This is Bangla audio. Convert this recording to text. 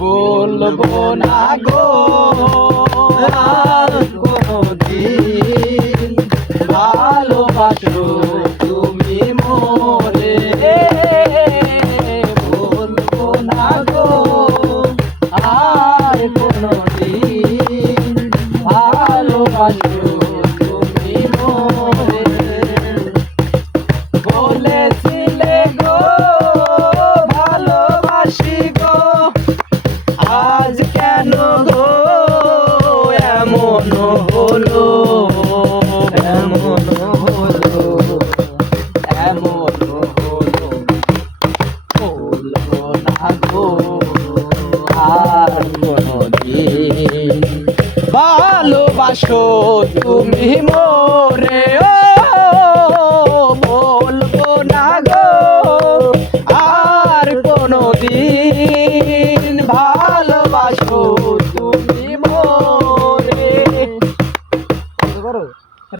বলবো না গো আর কোনদিন ভালোবাসো তুমি মোরে, বলবো না গো আর কোনদিন ভালোবাসো তুমি মোরে। বলেছিলে গো ভালোবাসি গো, আজ কেন গো এমন হলো, এমন হলো, এমন হলো। বলবো না গো আর কোনদিন ভালোবাসো তুমি মোরে, ও বলবো না গো আর কোনদিন ভালোবাসো